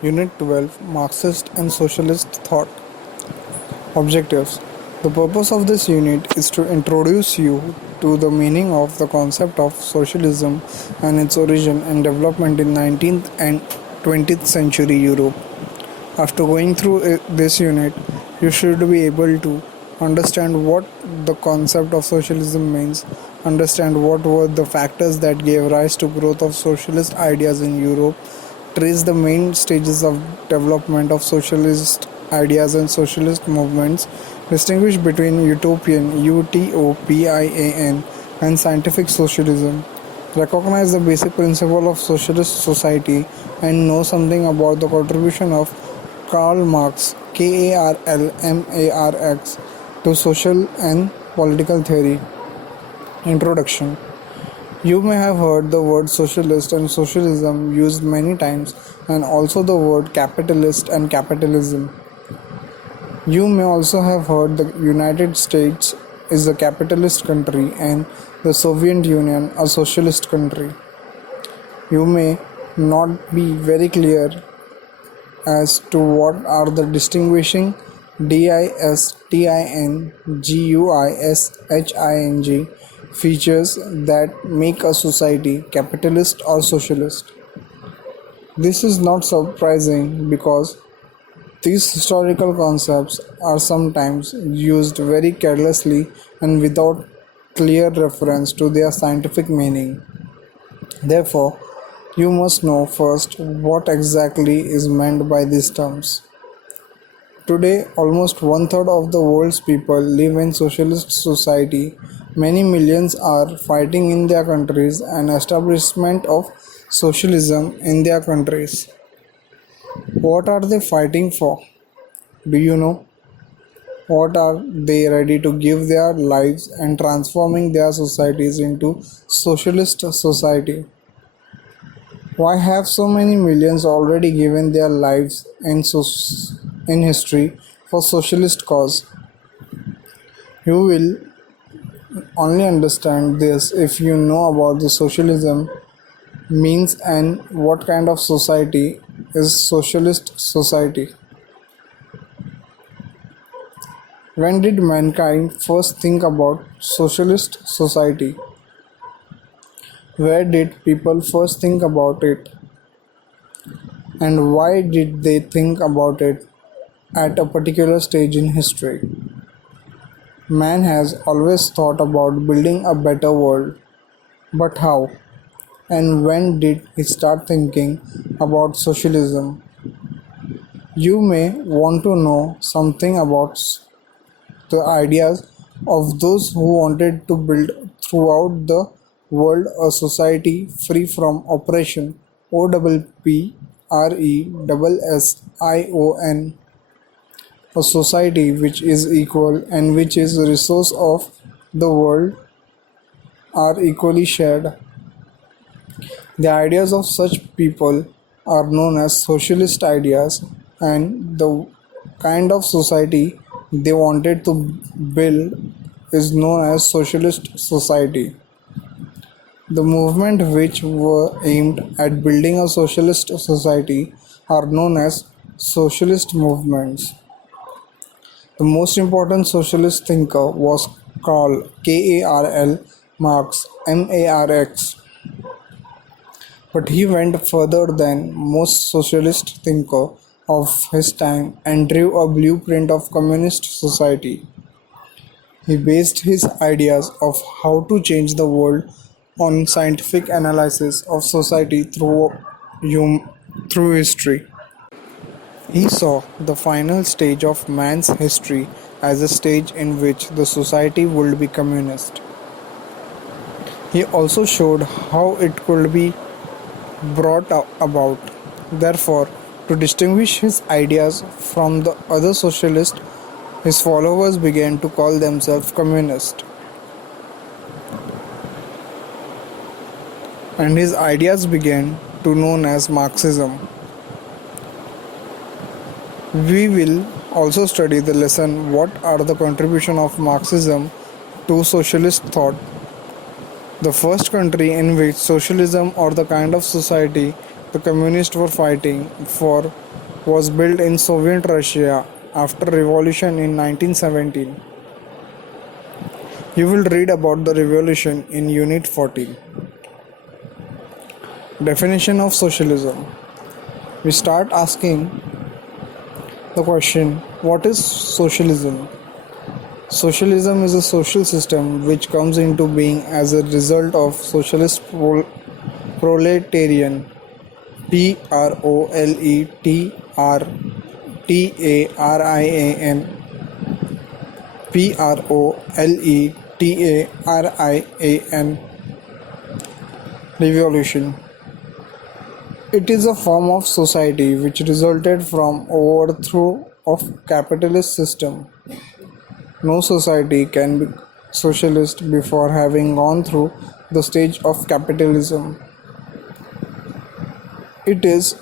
Unit 12 Marxist and Socialist Thought. Objectives. The purpose of this unit is to introduce you to the meaning of the concept of socialism and its origin and development in 19th and 20th century Europe. After going through this unit, you should be able to understand what the concept of socialism means, understand what were the factors that gave rise to growth of socialist ideas in Europe, trace the main stages of development of socialist ideas and socialist movements, distinguish between utopian UTOPIAN and scientific socialism, recognize the basic principle of socialist society, and know something about the contribution of Karl Marx KARLMARX to social and political theory. Introduction. You may have heard the word socialist and socialism used many times, and also the word capitalist and capitalism. You may also have heard the United States is a capitalist country and the Soviet Union a socialist country. You may not be very clear as to what are the distinguishing distinguishing features that make a society capitalist or socialist. This is not surprising because these historical concepts are sometimes used very carelessly and without clear reference to their scientific meaning. Therefore, you must know first what exactly is meant by these terms. Today, almost one-third of the world's people live in socialist society. Many millions are fighting in their countries and establishment of socialism in their countries. What are they fighting for? Do you know? What are they ready to give their lives and transforming their societies into socialist society? Why have so many millions already given their lives in history for socialist cause? You will only understand this if you know about the socialism means and what kind of society is socialist society. When did mankind first think about socialist society? Where did people first think about it? And why did they think about it at a particular stage in history? Man has always thought about building a better world. But how? And when did he start thinking about socialism? You may want to know something about the ideas of those who wanted to build throughout the world a society free from oppression, OPPRESSION, a society which is equal and which is the resource of the world are equally shared. The ideas of such people are known as socialist ideas, and the kind of society they wanted to build is known as socialist society. The movement which were aimed at building a socialist society are known as socialist movements. The most important socialist thinker was Karl Marx MARX, but he went further than most socialist thinkers of his time and drew a blueprint of communist society. He based his ideas of how to change the world on scientific analysis of society through history. He saw the final stage of man's history as a stage in which the society would be communist. He also showed how it could be brought about. Therefore, to distinguish his ideas from the other socialists, his followers began to call themselves communists. And his ideas began to known as Marxism. We will also study the lesson what are the contribution of Marxism to socialist thought. The first country in which socialism or the kind of society the communists were fighting for was built in Soviet Russia after revolution in 1917. You will read about the revolution in Unit 14. Definition of socialism. We start asking the question, what is socialism? Socialism is a social system which comes into being as a result of socialist proletarian proletarian revolution. It is a form of society which resulted from overthrow of capitalist system. No society can be socialist before having gone through the stage of capitalism. It is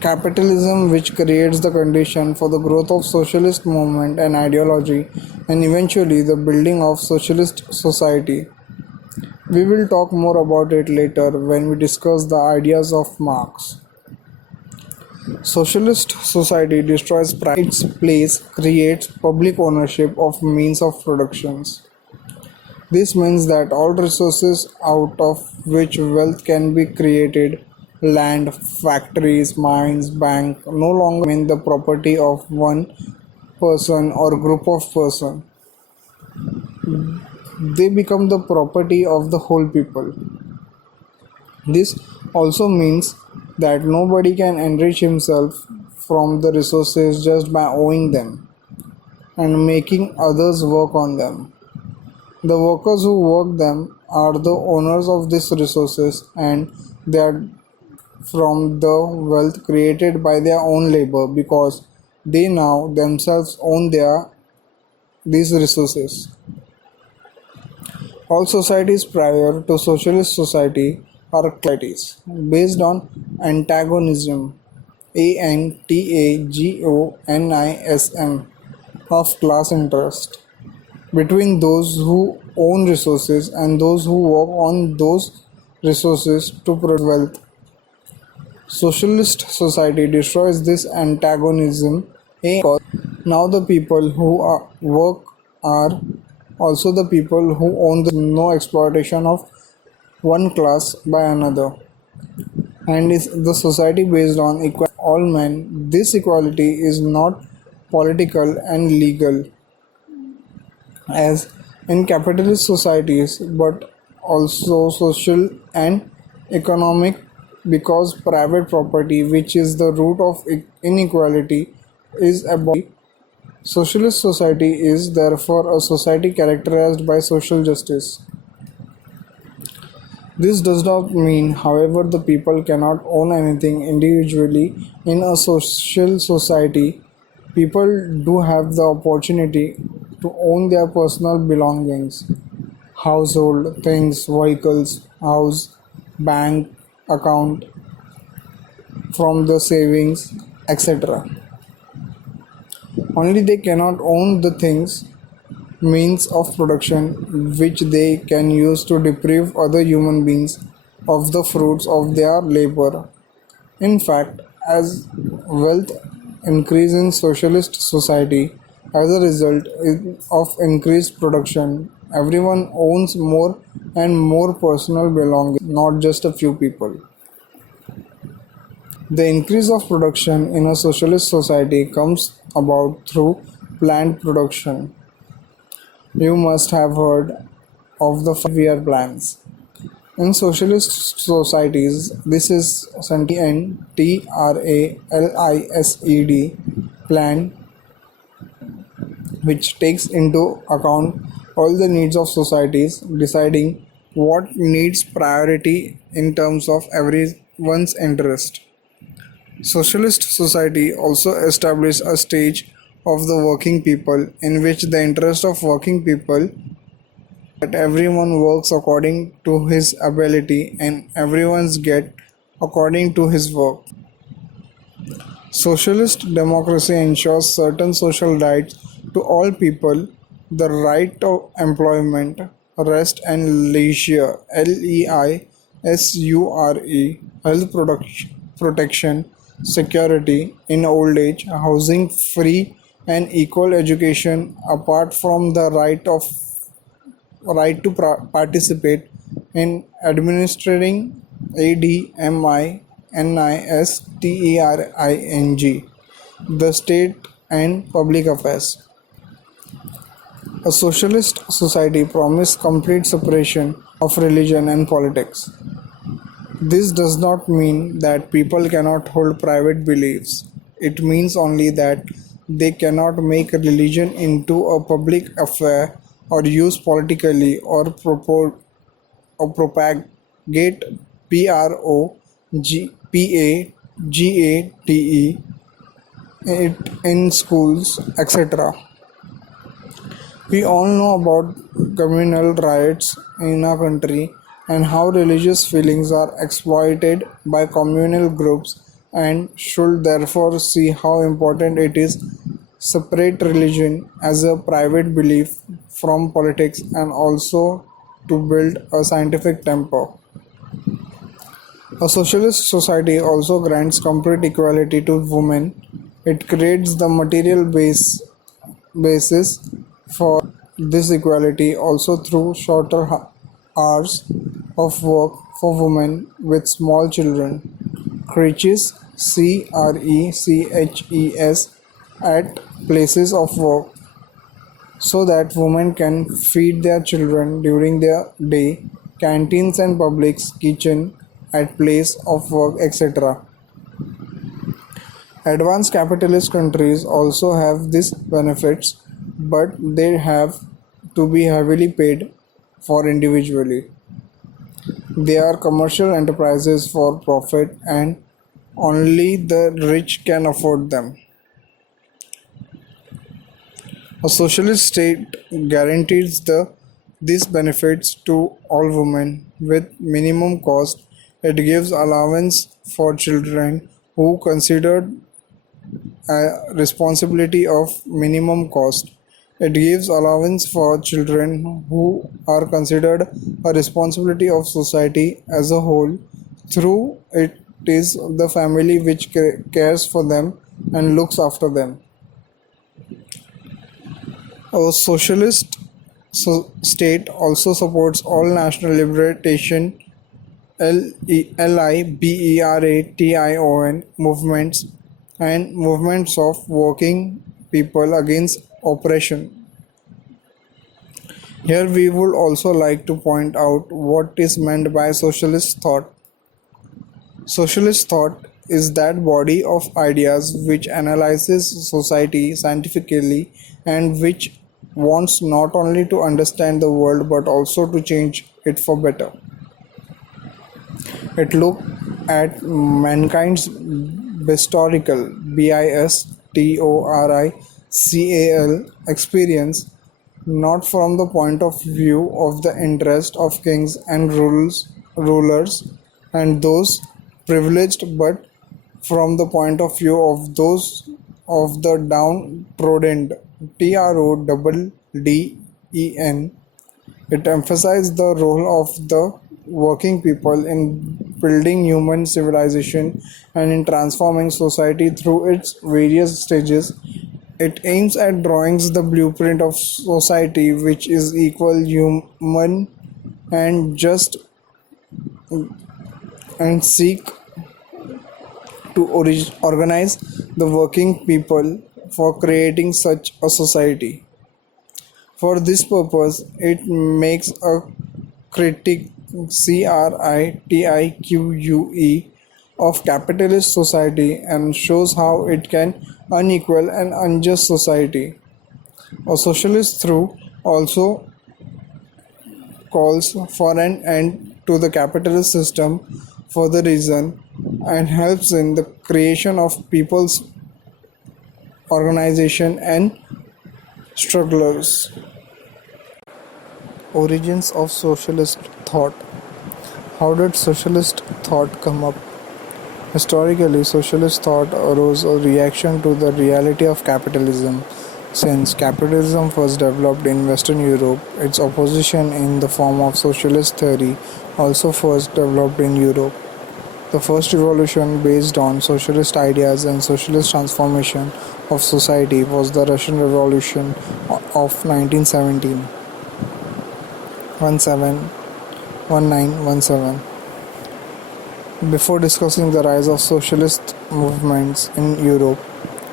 capitalism which creates the condition for the growth of socialist movement and ideology and eventually the building of socialist society. We will talk more about it later when we discuss the ideas of Marx. Socialist society destroys its place, creates public ownership of means of productions. This means that all resources out of which wealth can be created, land, factories, mines, bank, no longer remain the property of one person or group of persons. They become the property of the whole people. This also means that nobody can enrich himself from the resources just by owning them and making others work on them. The workers who work them are the owners of these resources and they are from the wealth created by their own labor because they now themselves own these resources. All societies prior to socialist society are societies based on antagonism antagonism of class interest between those who own resources and those who work on those resources to produce wealth. Socialist society destroys this antagonism because now the people who work are also the people who own no exploitation of one class by another and is the society based on equality of all men. This equality is not political and legal as in capitalist societies but also social and economic because private property which is the root of inequality is abolished. Socialist society is therefore a society characterized by social justice. This does not mean, however, the people cannot own anything individually. In a social society, people do have the opportunity to own their personal belongings, household things, vehicles, house, bank account, from the savings, etc. Only they cannot own the things, means of production which they can use to deprive other human beings of the fruits of their labor. In fact, as wealth increases in socialist society, as a result of increased production, everyone owns more and more personal belongings, not just a few people. The increase of production in a socialist society comes about through planned production. You must have heard of the 5-year plans. In socialist societies, this is TRALISED plan which takes into account all the needs of societies, deciding what needs priority in terms of everyone's interest. Socialist society also established a stage of the working people in which the interest of working people that everyone works according to his ability and everyone's get according to his work. Socialist democracy ensures certain social rights to all people, the right to employment, rest and leisure, LEISURE, health protection, security in old age, housing, free and equal education, apart from the right to participate in administering ADMINISTERING, the state and public affairs. A socialist society promised complete separation of religion and politics. This does not mean that people cannot hold private beliefs. It means only that they cannot make religion into a public affair or use politically or propagate PROPAGATE it in schools, etc. We all know about communal riots in our country and how religious feelings are exploited by communal groups, and should therefore see how important it is separate religion as a private belief from politics, and also to build a scientific temper. A socialist society also grants complete equality to women. It creates the material basis for this equality also through shorter hours of work for women with small children, creches, CRECHES, at places of work, so that women can feed their children during their day, canteens and public kitchen at place of work, etc. Advanced capitalist countries also have these benefits, but they have to be heavily paid for individually. They are commercial enterprises for profit, and only the rich can afford them. A socialist state guarantees these benefits to all women with minimum cost. It gives allowance for children who considered a responsibility of minimum cost. It gives allowance for children who are considered a responsibility of society as a whole. Through it is the family which cares for them and looks after them. A socialist state also supports all national liberation liberation movements and movements of working people against oppression. Here we would also like to point out what is meant by socialist thought. Socialist thought is that body of ideas which analyzes society scientifically and which wants not only to understand the world but also to change it for better. It looks at mankind's BISTORICAL experience not from the point of view of the interest of kings and rulers and those privileged, but from the point of view of those of the downtrodden. TRODDEN. It emphasizes the role of the working people in building human civilization and in transforming society through its various stages. It aims at drawing the blueprint of society which is equal, human and just, and seek to organize the working people for creating such a society. For this purpose, it makes a critique CRITIQUE of capitalist society and shows how it can unequal and unjust society. A socialist through also calls for an end to the capitalist system for the reason and helps in the creation of people's organization and strugglers. Origins of socialist thought. How did socialist thought come up? Historically, socialist thought arose a reaction to the reality of capitalism. Since capitalism was developed in Western Europe, its opposition in the form of socialist theory also first developed in Europe. The first revolution based on socialist ideas and socialist transformation of society was the Russian Revolution of 1917 1917. Before discussing the rise of socialist movements in Europe,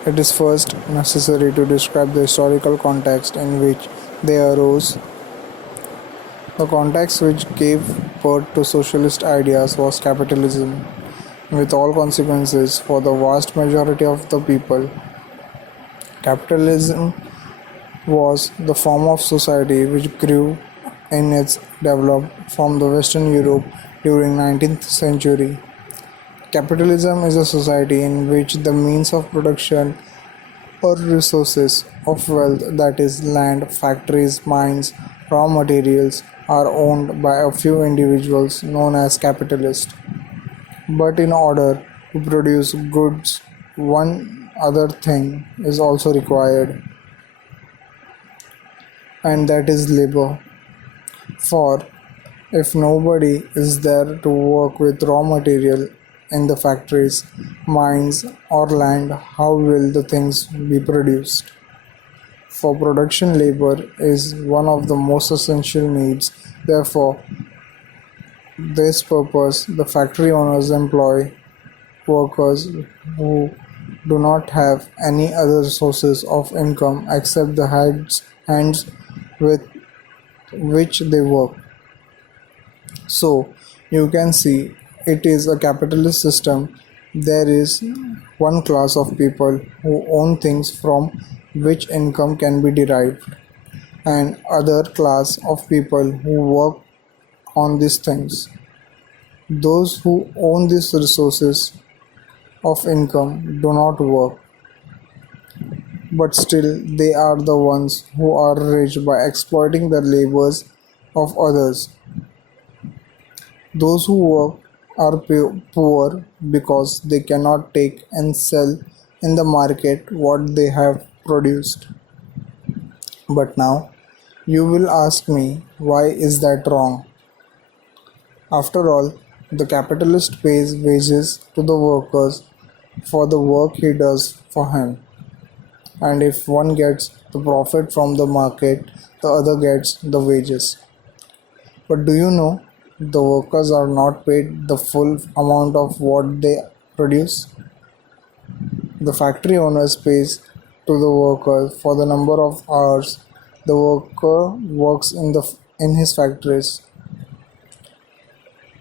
it is first necessary to describe the historical context in which they arose. The context which gave birth to socialist ideas was capitalism, with all consequences for the vast majority of the people. Capitalism was the form of society which grew in its developed from the Western Europe during 19th century. Capitalism is a society in which the means of production or resources of wealth, that is land, factories, mines, raw materials, are owned by a few individuals known as capitalists. But in order to produce goods, one other thing is also required, and that is labor. For if nobody is there to work with raw material in the factories, mines, or land, how will the things be produced? For production, labor is one of the most essential needs. Therefore, this purpose, the factory owners employ workers who do not have any other sources of income except the hands with which they work. So, you can see it is a capitalist system. There is one class of people who own things from which income can be derived, and other class of people who work on these things. Those who own these resources of income do not work, but still they are the ones who are rich by exploiting the labors of others. Those who work are poor because they cannot take and sell in the market what they have produced. But now you will ask me, why is that wrong? After all, the capitalist pays wages to the workers for the work he does for him. And if one gets the profit from the market, the other gets the wages. But do you know the workers are not paid the full amount of what they produce? The factory owners pays to the worker for the number of hours the worker works in his factories.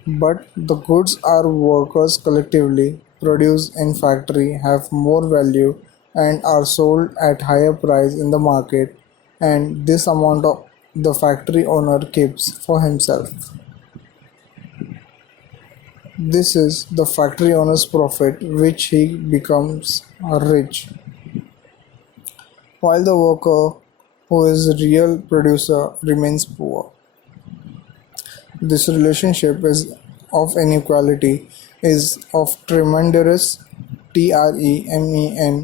But the goods our workers collectively produce in factory have more value and are sold at higher price in the market, and this amount of the factory owner keeps for himself. This is the factory owner's profit which he becomes rich, while the worker who is real producer remains poor. This relationship is of inequality is of tremendous tremendous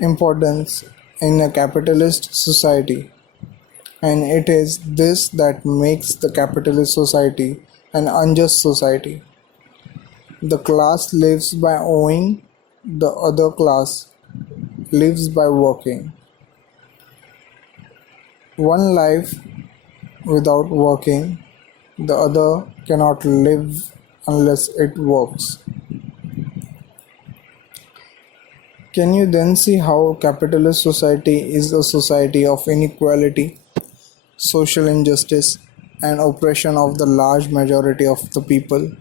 importance in a capitalist society, and it is this that makes the capitalist society an unjust society. The class lives by owing, the other class lives by working. One life without working, the other cannot live unless it works. Can you then see how capitalist society is a society of inequality, social injustice, and oppression of the large majority of the people,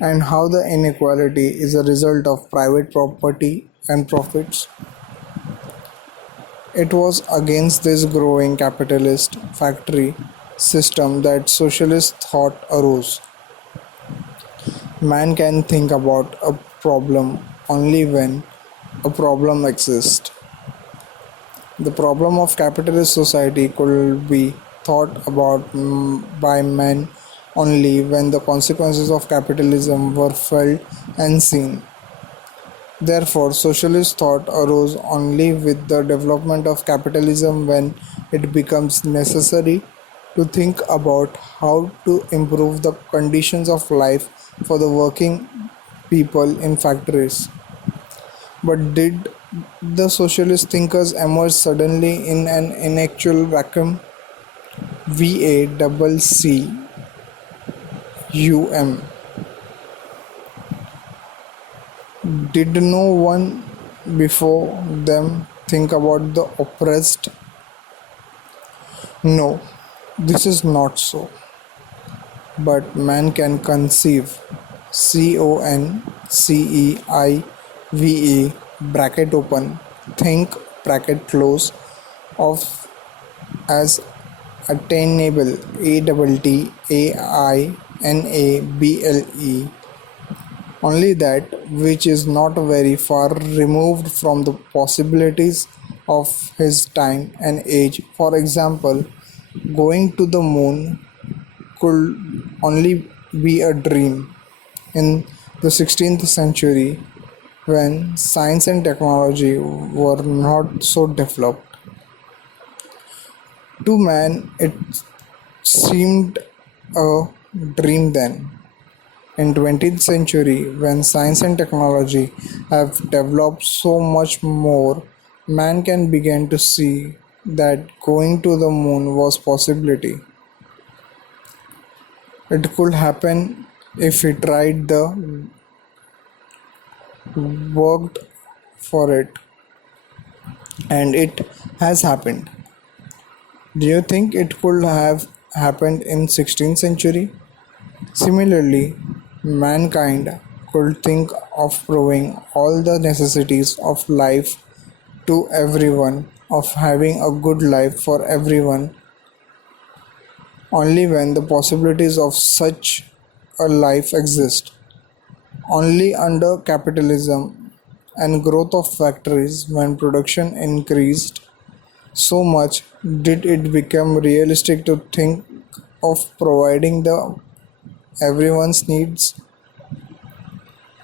and how the inequality is a result of private property and profits? It was against this growing capitalist factory system that socialist thought arose. Man can think about a problem only when a problem exists. The problem of capitalist society could be thought about by men only when the consequences of capitalism were felt and seen. Therefore, socialist thought arose only with the development of capitalism when it becomes necessary to think about how to improve the conditions of life for the working people in factories. But did the socialist thinkers emerge suddenly in an intellectual vacuum? VACCUM. Did no one before them think about the oppressed? No, this is not so. But man can conceive, CONCEIVE, bracket open, think, bracket close, of as attainable, ATTAINABLE, only that which is not very far removed from the possibilities of his time and age. For example, going to the moon could only be a dream in the 16th century when science and technology were not so developed. To man, it seemed a dream then. In 20th century, when science and technology have developed so much more, man can begin to see that going to the moon was possibility. It could happen if he tried the worked for it, and it has happened. Do you think it could have happened in 16th century? Similarly, mankind could think of proving all the necessities of life to everyone, of having a good life for everyone, only when the possibilities of such a life exist. Only under capitalism and growth of factories, when production increased so much, did it become realistic to think of providing the everyone's needs,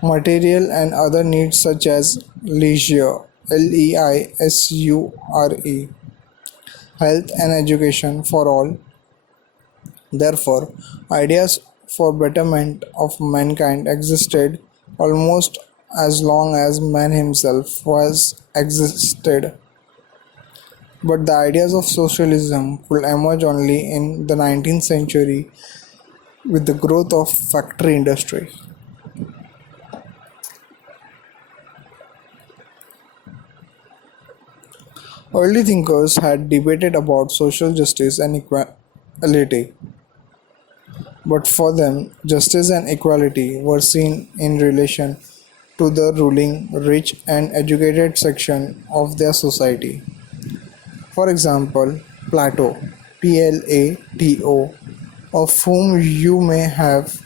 material and other needs such as leisure, LEISURE, health and education for all. Therefore, ideas for betterment of mankind existed almost as long as man himself was existed. But the ideas of socialism could emerge only in the 19th century with the growth of factory industry. Early thinkers had debated about social justice and equality, but for them, justice and equality were seen in relation to the ruling, rich, and educated section of their society. For example, Plato, Plato, of whom you may have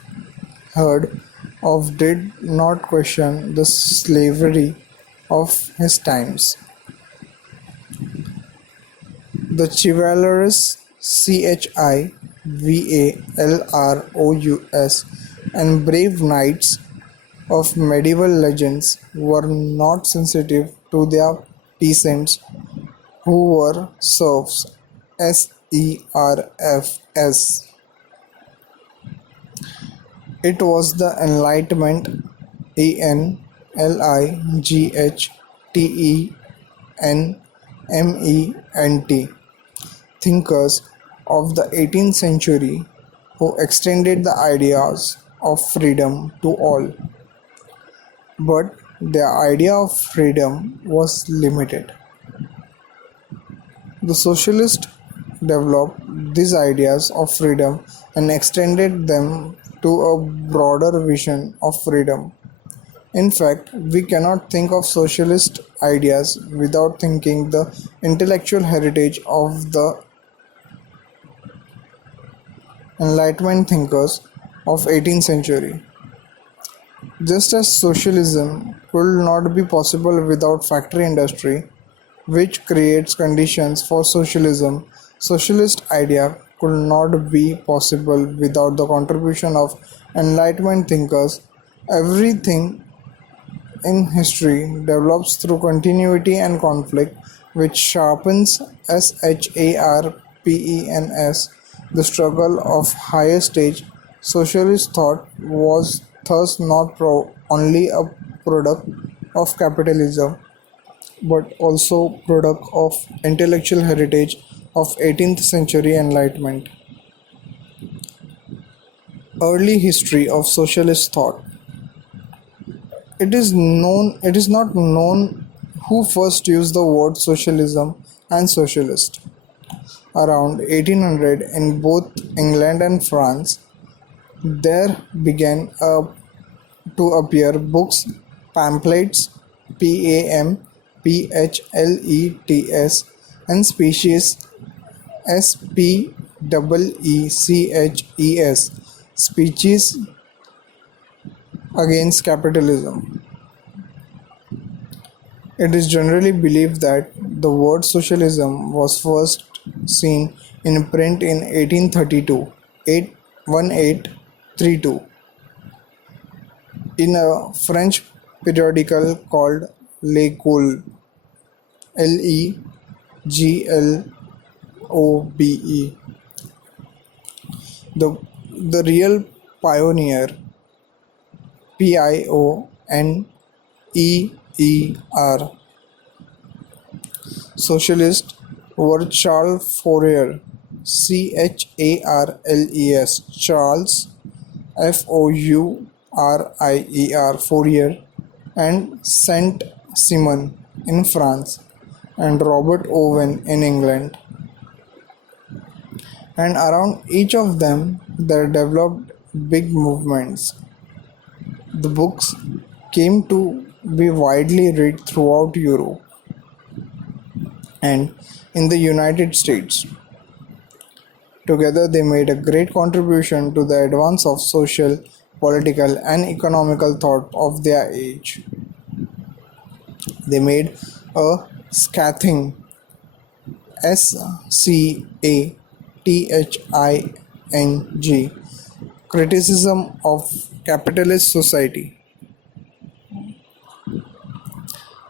heard of, did not question the slavery of his times. The chivalrous Chivalrous and brave knights of medieval legends were not sensitive to their peasants who were serfs. SERFs. It was the Enlightenment, ENLIGHTENMENT, thinkers of the 18th century who extended the ideas of freedom to all. But their idea of freedom was limited. The socialists developed these ideas of freedom and extended them to a broader vision of freedom. In fact, we cannot think of socialist ideas without thinking the intellectual heritage of the Enlightenment thinkers of 18th century. Just as socialism could not be possible without factory industry, which creates conditions for socialism, socialist idea could not be possible without the contribution of Enlightenment thinkers. Everything in history develops through continuity and conflict, which sharpens SHARPENS The struggle of higher stage socialist thought was thus not only a product of capitalism but also product of intellectual heritage of 18th century enlightenment. Early history of socialist thought. It is not known who first used the word socialism and socialist. Around 1800 in both England and France, there began to appear books, pamphlets, PAMPHLETS, and species SPEECHES, speeches against capitalism. It is generally believed that the word socialism was first seen in print in 1832, 1832, in a French periodical called L'École, Leglobe. The, the real pioneer, PIONEER, socialist were Charles Fourier, CHARLES, Charles FOURIER, Fourier, and Saint Simon in France, and Robert Owen in England. And around each of them, there developed big movements. The books came to be widely read throughout Europe and in the United States. Together, they made a great contribution to the advance of social, political, and economical thought of their age. They made a scathing SCATHING criticism of capitalist society.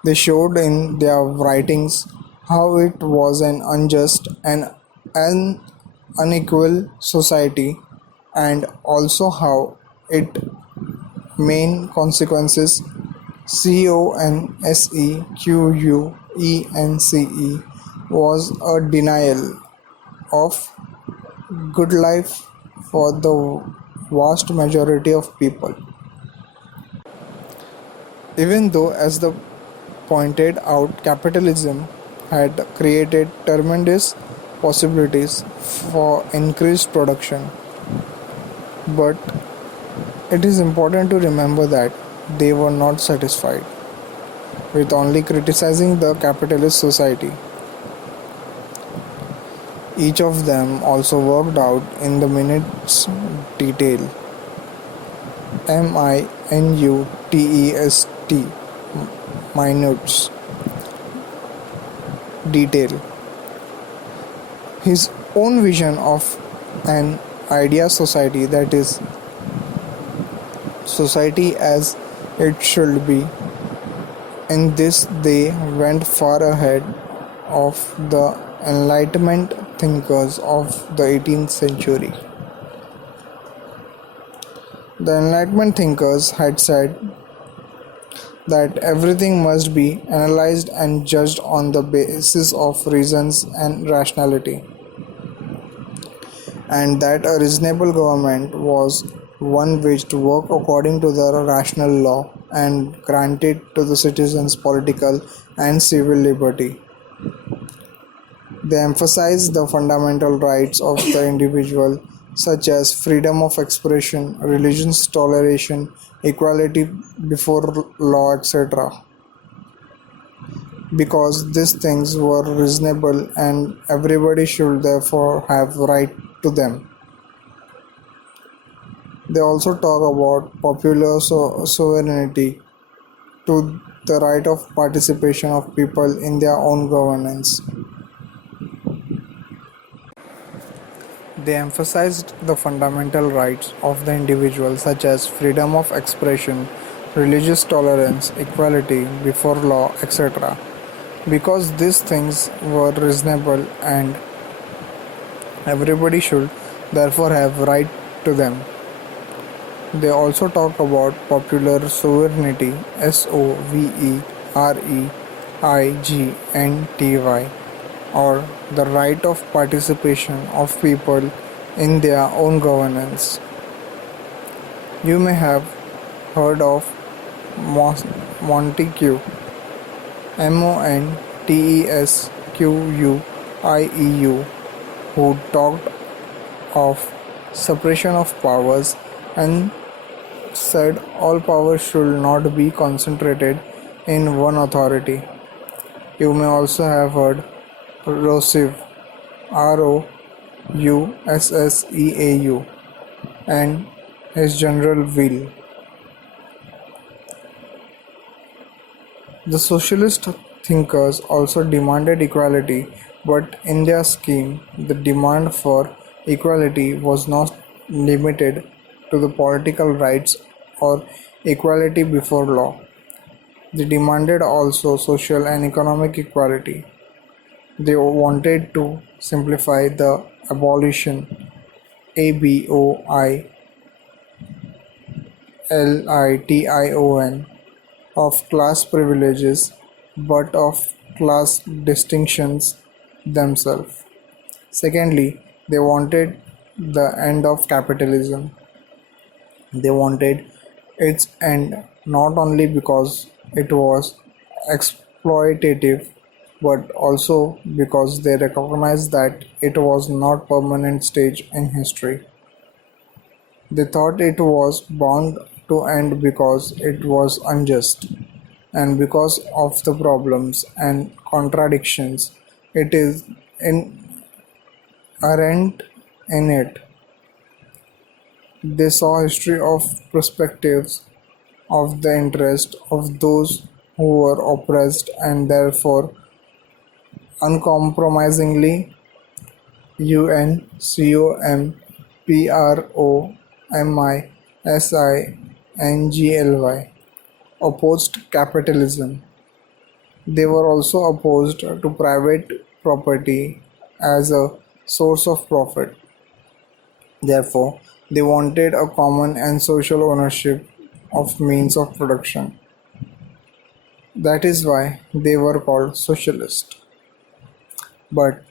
They showed in their writings how it was an unjust and an unequal society, and also how its main consequences CONSEQUENCE was a denial of good life for the vast majority of people. Even though, as the pointed out, capitalism had created tremendous possibilities for increased production, but it is important to remember that they were not satisfied with only criticizing the capitalist society. Each of them also worked out in the minutes detail, MINUTEST, minutes detail, his own vision of an idea society, that is, society as it should be. In this, they went far ahead of the Enlightenment thinkers of the 18th century. The Enlightenment thinkers had said that everything must be analyzed and judged on the basis of reasons and rationality, and that a reasonable government was one which to work according to the rational law and granted to the citizens political and civil liberty. They emphasized the fundamental rights of the individual, such as freedom of expression, religious toleration, equality before law, etc., because these things were reasonable and everybody should therefore have right to them. They also talk about popular sovereignty, to the right of participation of people in their own governance. They emphasized the fundamental rights of the individual, such as freedom of expression, religious tolerance, equality before law, etc., because these things were reasonable and everybody should therefore have right to them. They also talk about popular sovereignty, SOVEREIGNTY, or the right of participation of people in their own governance. You may have heard of Montesquieu, Montesquieu, who talked of separation of powers and said all power should not be concentrated in one authority. You may also have heard Rousseau, Rousseau, and his general will. The socialist thinkers also demanded equality, but in their scheme, the demand for equality was not limited to the political rights or equality before law. They demanded also social and economic equality. They wanted to simplify the abolition abolition of class privileges but of class distinctions themselves. Secondly, they wanted the end of capitalism. They wanted its end not only because it was exploitative but also because they recognized that it was not permanent stage in history. They thought it was bound to end because it was unjust, and because of the problems and contradictions it is inherent in it. They saw history of perspectives of the interest of those who were oppressed and therefore uncompromisingly UNCOMPROMISINGLY opposed capitalism. They were also opposed to private property as a source of profit. Therefore, they wanted a common and social ownership of means of production. That is why they were called socialist. But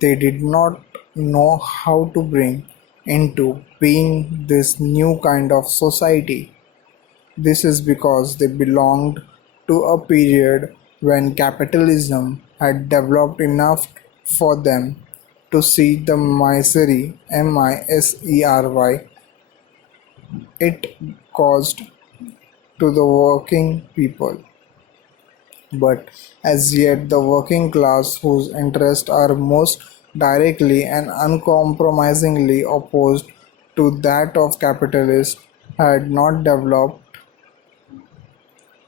they did not know how to bring into being this new kind of society. This is because they belonged to a period when capitalism had developed enough for them to see the misery misery it caused to the working people. But as yet the working class, whose interests are most directly and uncompromisingly opposed to that of capitalists, had not developed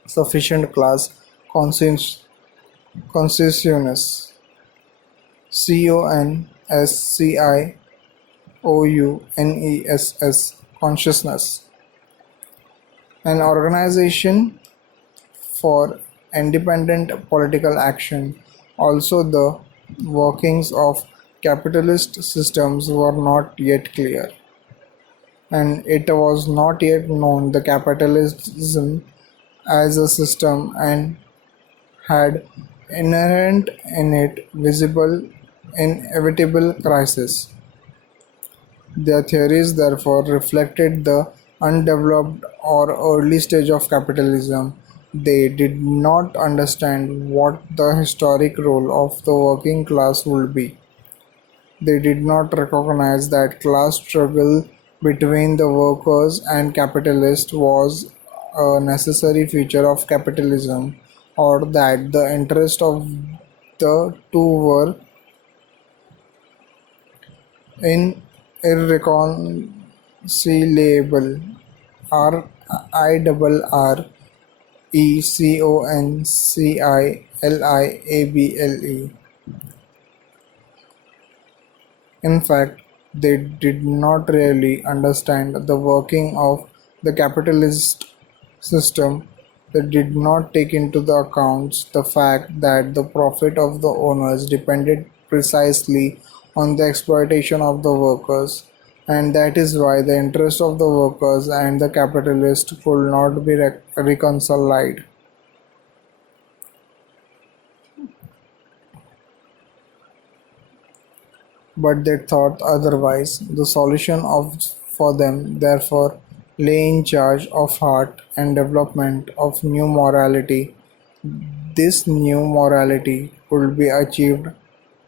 sufficient class consciousness. Consciousness. An organization for independent political action. Also, the workings of capitalist systems were not yet clear, and it was not yet known the capitalism as a system and had inherent in it visible inevitable crisis. Their theories therefore reflected the undeveloped or early stage of capitalism. They did not understand what the historic role of the working class would be. They did not recognize that class struggle between the workers and capitalists was a necessary feature of capitalism, or that the interests of the two were in irreconcilable. REconcilable. In fact, they did not really understand the working of the capitalist system. They did not take into the accounts the fact that the profit of the owners depended precisely on the exploitation of the workers, and that is why the interest of the workers and the capitalist could not be reconciled. But they thought otherwise. The solution of for them, therefore, lay in charge of art and development of new morality. This new morality could be achieved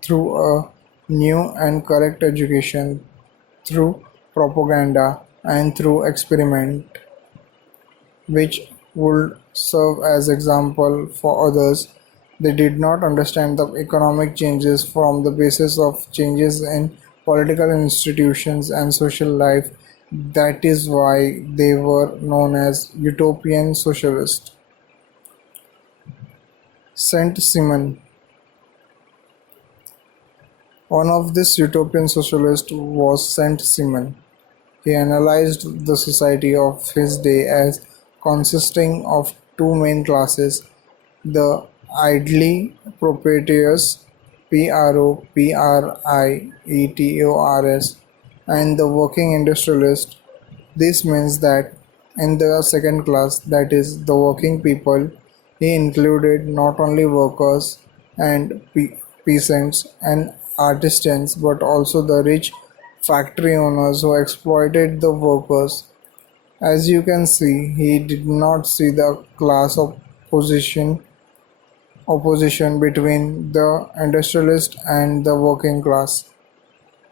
through a new and correct education, through propaganda, and through experiment, which would serve as example for others. They did not understand the economic changes from the basis of changes in political institutions and social life. That is why they were known as utopian socialists. Saint Simon, one of these utopian socialists was Saint Simon. He analyzed the society of his day as consisting of two main classes: the idly proprietors (proprietors) and the working industrialist. This means that in the second class, that is, the working people, he included not only workers and peasants and artisans but also the rich factory owners who exploited the workers. As you can see, he did not see the class opposition between the industrialist and the working class.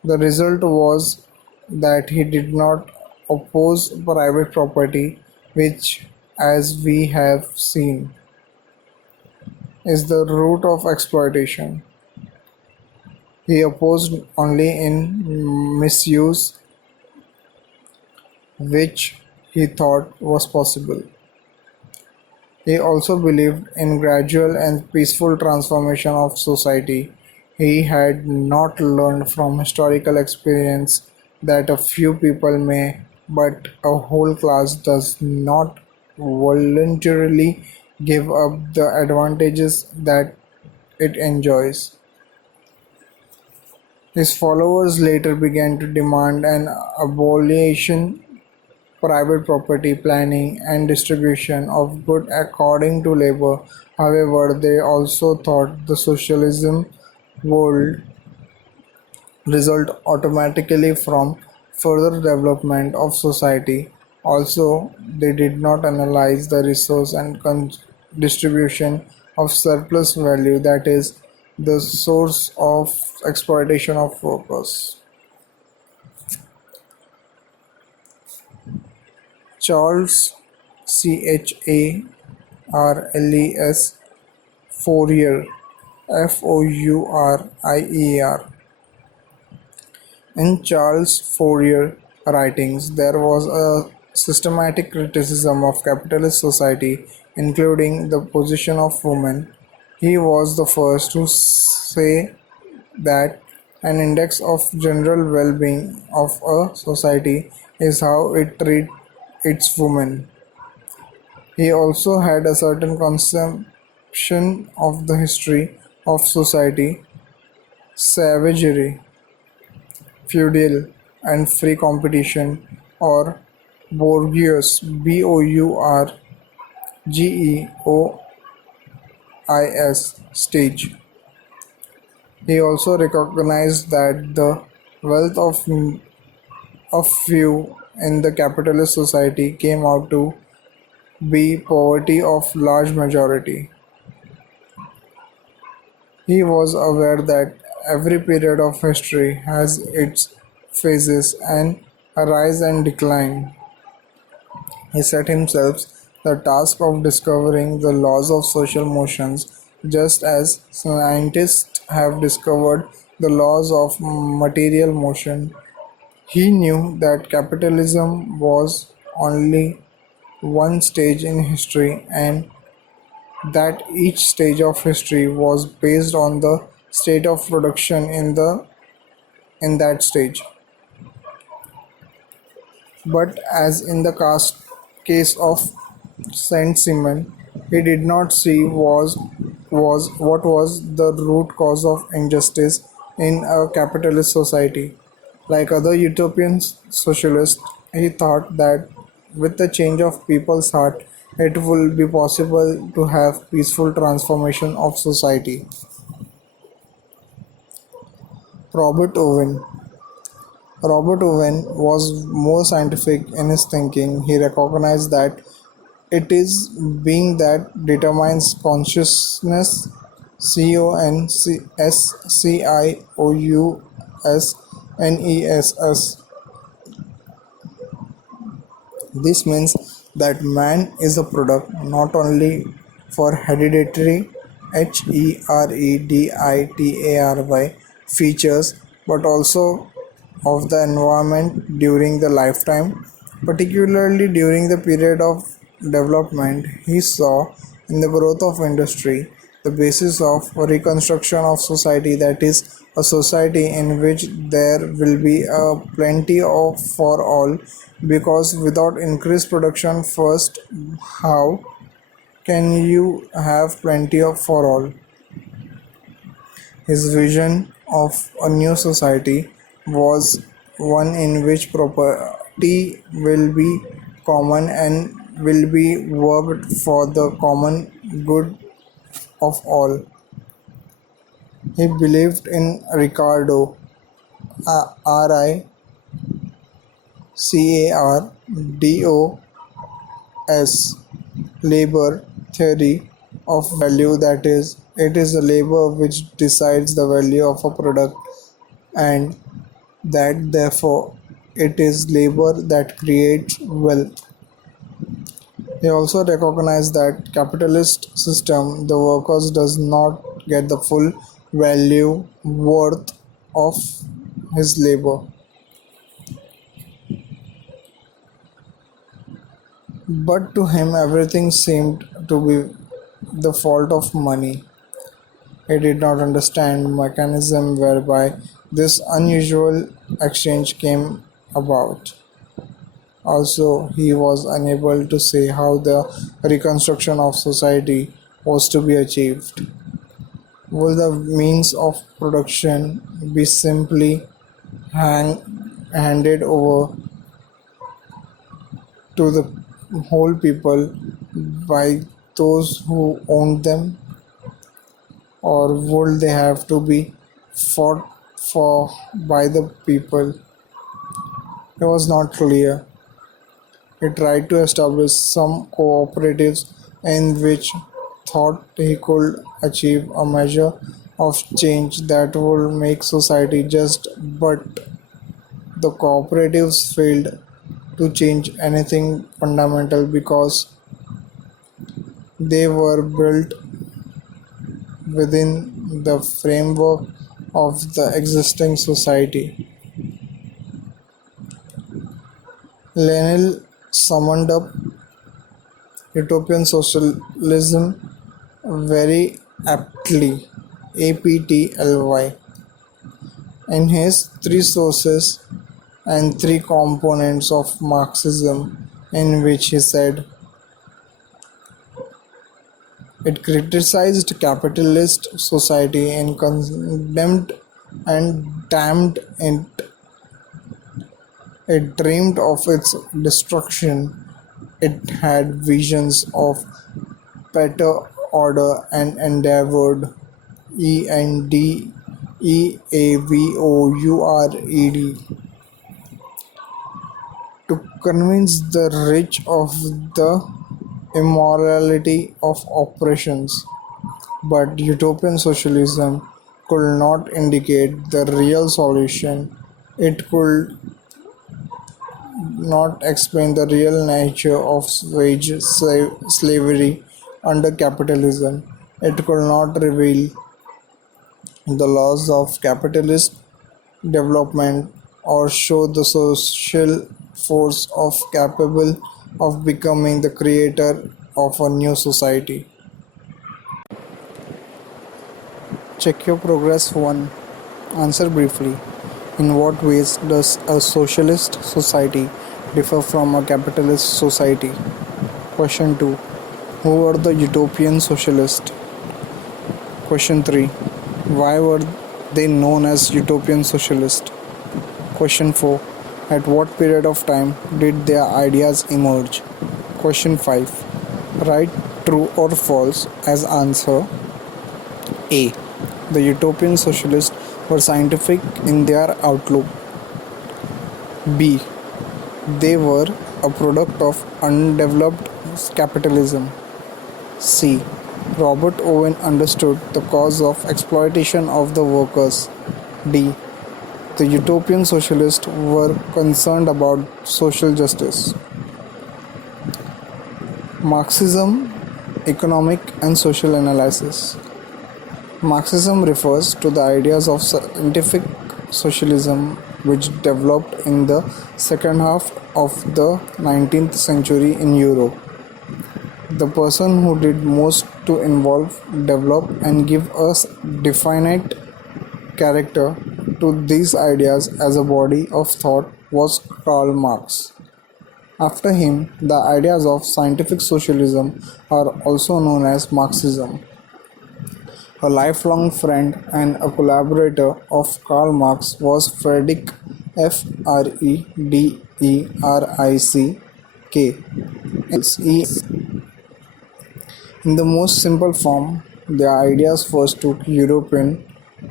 The result was that he did not oppose private property, which, as we have seen, is the root of exploitation. He opposed only in misuse, which he thought was possible. He also believed in gradual and peaceful transformation of society. He had not learned from historical experience that a few people may, but a whole class does not voluntarily give up the advantages that it enjoys. His followers later began to demand an abolition private property, planning, and distribution of goods according to labor. However, they also thought the socialism would result automatically from further development of society. Also, they did not analyze the resource and distribution of surplus value, that is, the source of exploitation of workers. Charles Charles Fourier Fourier. In Charles Fourier writings, there was a systematic criticism of capitalist society, including the position of women. He was the first to say that an index of general well-being of a society is how it treats its women. He also had a certain conception of the history of society: savagery, feudal, and free competition, or bourgeois (bourgeois) stage. He also recognized that the wealth of few in the capitalist society came out to be poverty of large majority. He was aware that every period of history has its phases and a rise and decline. He set himself the task of discovering the laws of social motions, just as scientists have discovered the laws of material motion. He knew that capitalism was only one stage in history and that each stage of history was based on the state of production in that stage. But as in the case of Saint Simon, he did not see was what was the root cause of injustice in a capitalist society. Like other utopian socialists, he thought that with the change of people's heart, it will be possible to have peaceful transformation of society. Robert Owen Robert Owen was more scientific in his thinking. He recognized that it is being that determines consciousness. CONSCIOUSNESS. This means that man is a product not only for hereditary hereditary features but also of the environment during the lifetime, particularly during the period of development. He saw in the growth of industry the basis of reconstruction of society, that is a society in which there will be a plenty of for all, because without increased production first, how can you have plenty of for all? His vision of a new society was one in which property will be common and will be worked for the common good of all. He believed in Ricardo, RICARDOS, labor theory of value, that is, it is the labor which decides the value of a product, and that therefore it is labor that creates wealth. He also recognized that capitalist system the workers does not get the full value worth of his labor, but to him everything seemed to be the fault of money. He did not understand the mechanism whereby this unusual exchange came about. Also, he was unable to say how the reconstruction of society was to be achieved. Will the means of production be simply handed over to the whole people by those who owned them, or would they have to be fought for by the people? It was not clear. He tried to establish some cooperatives in which thought he could achieve a measure of change that would make society just, but the cooperatives failed to change anything fundamental because they were built within the framework of the existing society. Lenil summed up utopian socialism very aptly, APTLY, in his three sources and three components of Marxism, in which he said it criticized capitalist society and condemned and damned it. It dreamed of its destruction. It had visions of better order and endeavored ENDEAVOURED to convince the rich of the immorality of oppressions. But utopian socialism could not indicate the real solution. It could not explain the real nature of wage slavery under capitalism. It could not reveal the laws of capitalist development or show the social force of capable of becoming the creator of a new society. Check your progress 1. Answer briefly. In what ways does a socialist society differ from a capitalist society? Question 2. Who were the utopian socialists? Question 3. Why were They known as utopian socialist. Question 4. At what period of time did their ideas emerge? Question 5. Write true or false as answer. A. The utopian socialists were scientific in their outlook. B. They were a product of undeveloped capitalism. C. Robert Owen understood the cause of exploitation of the workers. D. The utopian socialists were concerned about social justice. Marxism, economic and social analysis. Marxism refers to the ideas of scientific socialism which developed in the second half of the 19th century in Europe. The person who did most to involve, develop, and give us definite character to these ideas as a body of thought was Karl Marx. After him, the ideas of scientific socialism are also known as Marxism. A lifelong friend and a collaborator of Karl Marx was Friedrich Friedrich. In the most simple form, their ideas first took European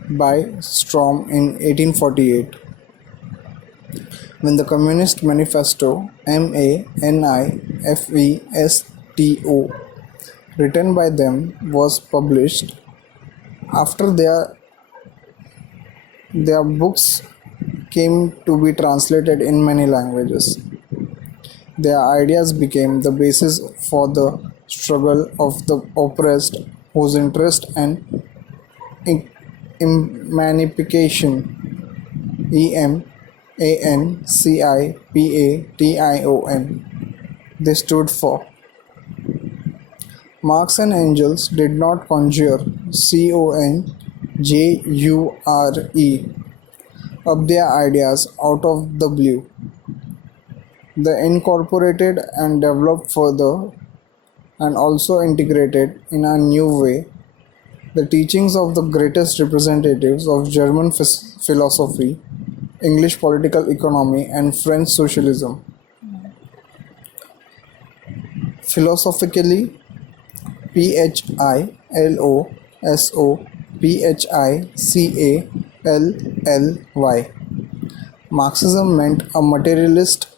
by storm in 1848 when the Communist Manifesto Manifesto written by them was published. After their books came to be translated in many languages. Their ideas became the basis for the struggle of the oppressed whose interest and emancipation emancipation they stood for. Marx and Engels did not conjure conjure up their ideas out of the blue. They incorporated and developed further and also integrated in a new way the teachings of the greatest representatives of German philosophy, English political economy, and French socialism. Philosophically, Philosophy, Marxism meant a materialist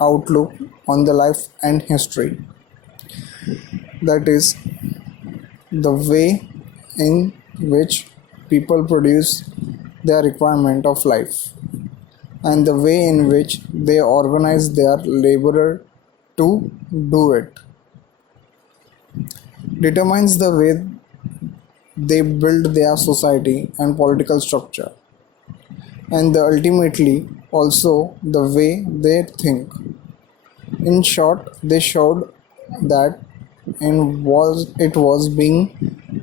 outlook on the life and history. That is, the way in which people produce their requirement of life and the way in which they organize their labor to do it determines the way they build their society and political structure, and ultimately also the way they think. In short, they showed that it was being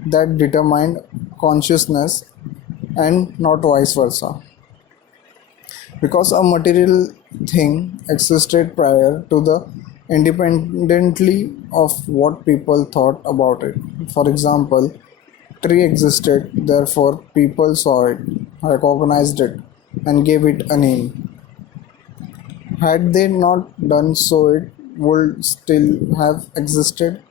that determined consciousness and not vice versa. Because a material thing existed prior to the independently of what people thought about it. For example, tree existed, therefore people saw it, recognized it, and gave it a name. Had they not done so, it would still have existed.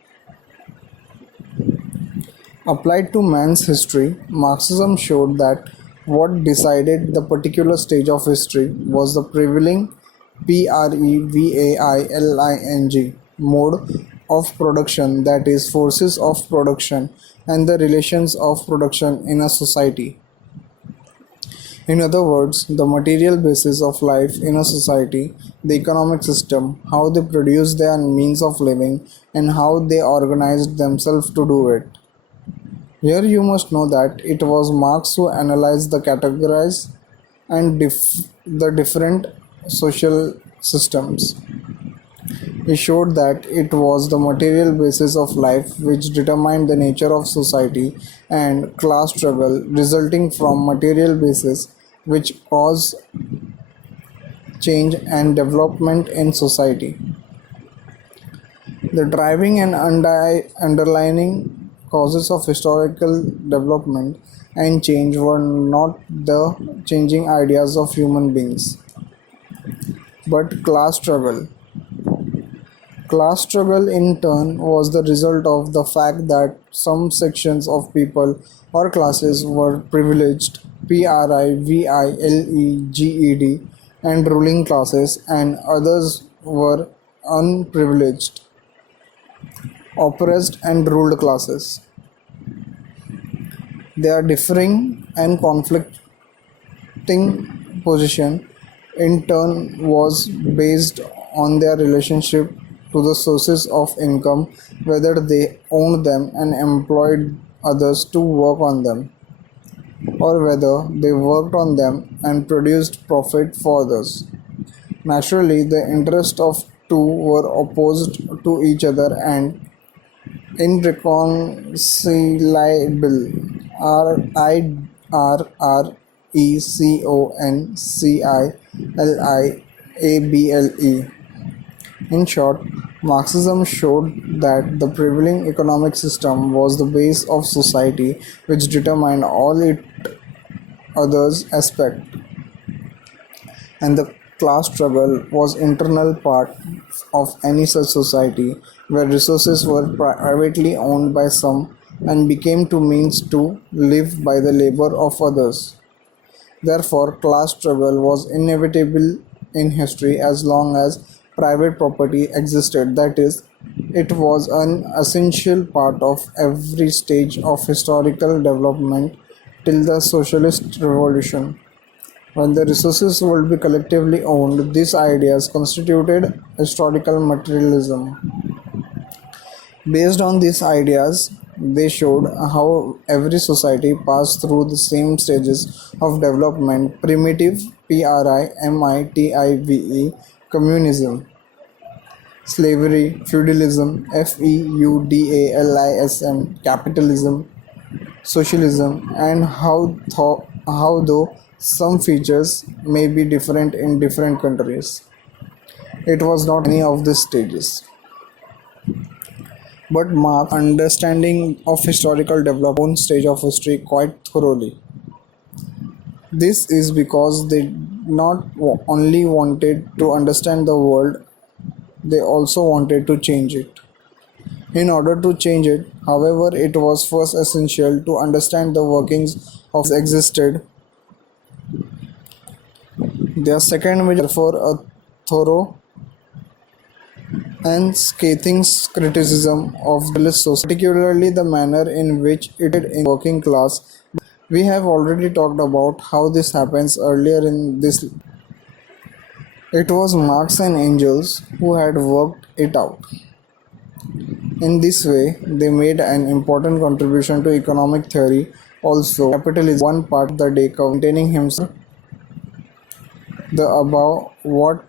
Applied to man's history, Marxism showed that what decided the particular stage of history was the prevailing prevailing mode of production, that is, forces of production and the relations of production in a society. In other words, the material basis of life in a society, the economic system, how they produce their means of living, and how they organized themselves to do it. Here you must know that it was Marx who analyzed the categories and the different social systems. He showed that it was the material basis of life which determined the nature of society and class struggle resulting from material basis which cause change and development in society. The driving and underlining causes of historical development and change were not the changing ideas of human beings, but class struggle. Class struggle, in turn, was the result of the fact that some sections of people or classes were privileged privileged and ruling classes, and others were unprivileged oppressed and ruled classes. Their differing and conflicting position, in turn, was based on their relationship to the sources of income, whether they owned them and employed others to work on them, or whether they worked on them and produced profit for others. Naturally, the interests of two were opposed to each other and irreconcilable. Reconcilable. In short, Marxism showed that the prevailing economic system was the base of society which determined all its others aspects, and the class struggle was internal part of any such society where resources were privately owned by some and became to means to live by the labor of others. Therefore, class struggle was inevitable in history as long as private property existed. That is, it was an essential part of every stage of historical development till the Socialist Revolution. When the resources would be collectively owned, these ideas constituted historical materialism. Based on these ideas, they showed how every society passed through the same stages of development: primitive primitive, communism, slavery, feudalism, feudalism, capitalism, socialism, and how though some features may be different in different countries, it was not any of these stages. But Marx understanding of historical development own stage of history quite thoroughly. This is because they not only wanted to understand the world, they also wanted to change it. In order to change it, however, it was first essential to understand the workings of existed. Their second major, therefore, a thorough and scathing criticism of the society, particularly the manner in which it did in working class. We have already talked about how this happens earlier in this. It was Marx and Engels who had worked it out. In this way, they made an important contribution to economic theory. Also, capitalism one part of the day containing himself the above what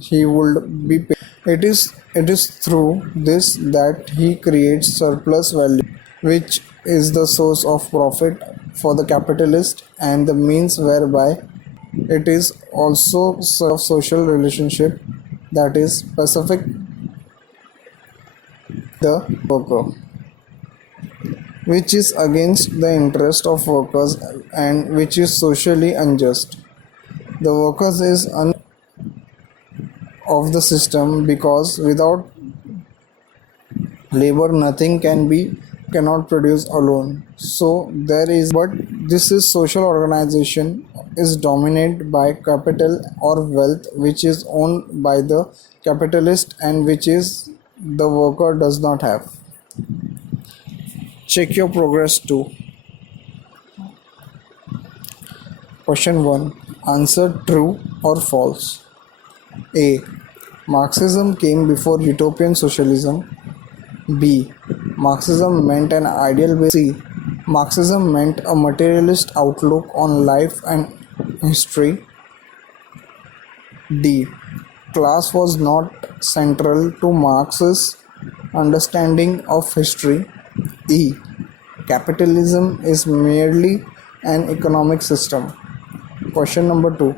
he would be paid. It is through this that he creates surplus value, which is the source of profit for the capitalist and the means whereby it is also sort of social relationship that is pacific the worker, which is against the interest of workers and which is socially unjust. The workers is of the system because without labor nothing cannot produce alone. So there is, but this is social organization is dominated by capital or wealth which is owned by the capitalist and which is the worker does not have. Check your progress too. Question 1. Answer true or false. A. Marxism came before utopian socialism. B. Marxism meant an ideal way. C. Marxism meant a materialist outlook on life and history. D. Class was not central to Marx's understanding of history. E. Capitalism is merely an economic system. Question number 2.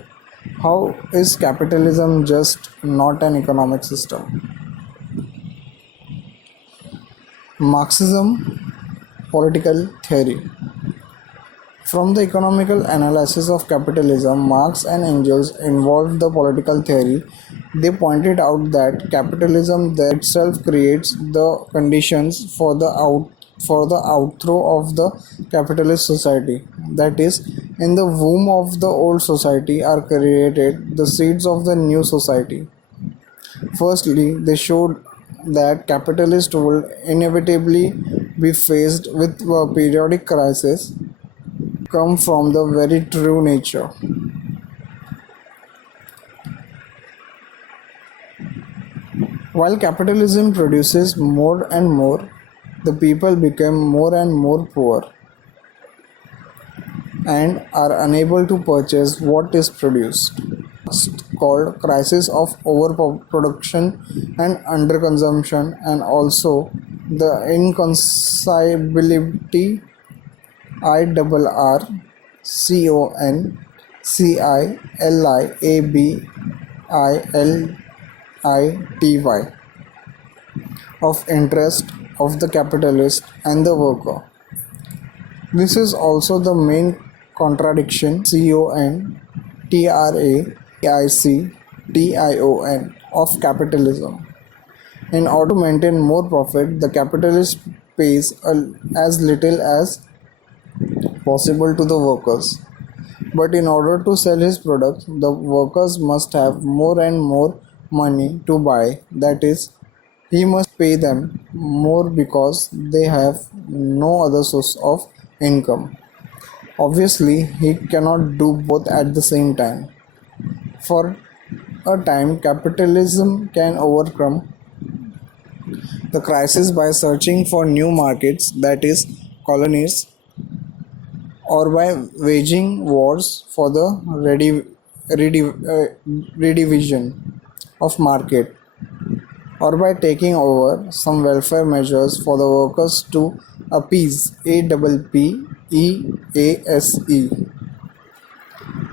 How is capitalism just not an economic system? Marxism political theory. From the economical analysis of capitalism, Marx and Engels involved the political theory. They pointed out that capitalism itself creates the conditions for the outthrow of the capitalist society. That is, in the womb of the old society are created the seeds of the new society. Firstly, they showed that capitalists will inevitably be faced with a periodic crisis come from the very true nature. While capitalism produces more and more, the people become more and more poor and are unable to purchase what is produced. Called crisis of overproduction and underconsumption, and also the inconceivability IRRCONCILIABILITY of interest of the capitalist and the worker. This is also the main contradiction CONTRADICTION of capitalism. In order to maintain more profit, the capitalist pays as little as possible to the workers. But in order to sell his product, the workers must have more and more money to buy. That is, he must pay them more because they have no other source of income. Obviously, he cannot do both at the same time. For a time, capitalism can overcome the crisis by searching for new markets, that is, colonies, or by waging wars for the redivision of market, or by taking over some welfare measures for the workers to appease APPEASE